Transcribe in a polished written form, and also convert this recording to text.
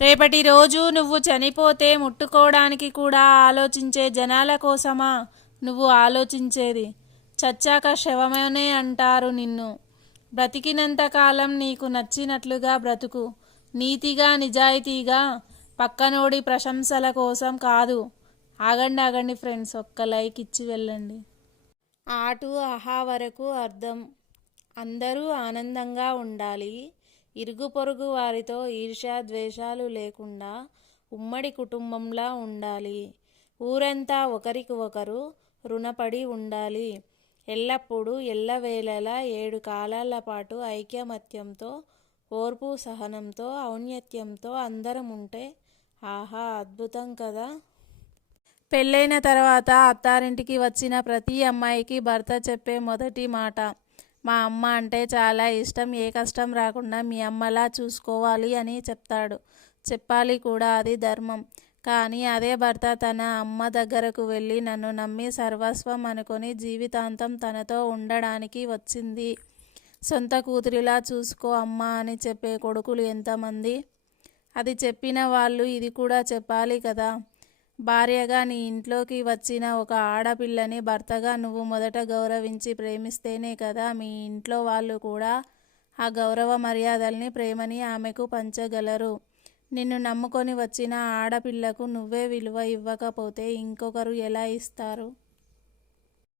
రేపటి రోజు నువ్వు చనిపోతే ముట్టుకోవడానికి కూడా ఆలోచించే జనాల కోసమా నువ్వు ఆలోచించేది? చచ్చాక శవమనే అంటారు నిన్ను. బ్రతికినంతకాలం నీకు నచ్చినట్లుగా బ్రతుకు. నీతిగా నిజాయితీగా, పక్కనోడి ప్రశంసల కోసం కాదు. ఆగండి ఆగండి ఫ్రెండ్స్, ఒక్క లైక్ ఇచ్చి వెళ్ళండి. ఆటు అహా వరకు అర్థం. అందరూ ఆనందంగా ఉండాలి. ఇరుగు పొరుగు వారితో ఈర్ష్య ద్వేషాలు లేకుండా ఉమ్మడి కుటుంబంలా ఉండాలి. ఊరంతా ఒకరికి ఒకరు రుణపడి ఉండాలి. ఎల్లప్పుడూ ఎల్లవేళలా 7 కాలాల పాటు ఐకమత్యంతో, ఓర్పు సహనంతో, ఔన్నత్యంతో అందరం ఉంటే ఆహా అద్భుతం కదా. పెళ్ళైన తర్వాత అత్తారింటికి వచ్చిన ప్రతి అమ్మాయికి భర్త చెప్పే మొదటి మాట, మా అమ్మ అంటే చాలా ఇష్టం, ఏ కష్టం రాకుండా మీ అమ్మలా చూసుకోవాలి అని చెప్తాడు. చెప్పాలి కూడా, అది ధర్మం. కానీ అదే భర్త తన అమ్మ దగ్గరకు వెళ్ళి నన్ను నమ్మి సర్వస్వం అనుకొని జీవితాంతం తనతో ఉండడానికి వచ్చింది, సొంత కూతురిలా చూసుకో అమ్మా అని చెప్పే కొడుకులు ఎంతమంది? అది చెప్పిన వాళ్ళు ఇది కూడా చెప్పాలి కదా. భార్యగా నీ ఇంట్లోకి వచ్చిన ఒక ఆడపిల్లని భర్తగా నువ్వు మొదట గౌరవించి ప్రేమిస్తేనే కదా మీ ఇంట్లో వాళ్ళు కూడా ఆ గౌరవ మర్యాదల్ని, ప్రేమని ఆమెకు పంచగలరు. నిన్ను నమ్ముకొని వచ్చిన ఆడపిల్లకు నువ్వే విలువ ఇవ్వకపోతే ఇంకొకరు ఎలా ఇస్తారు?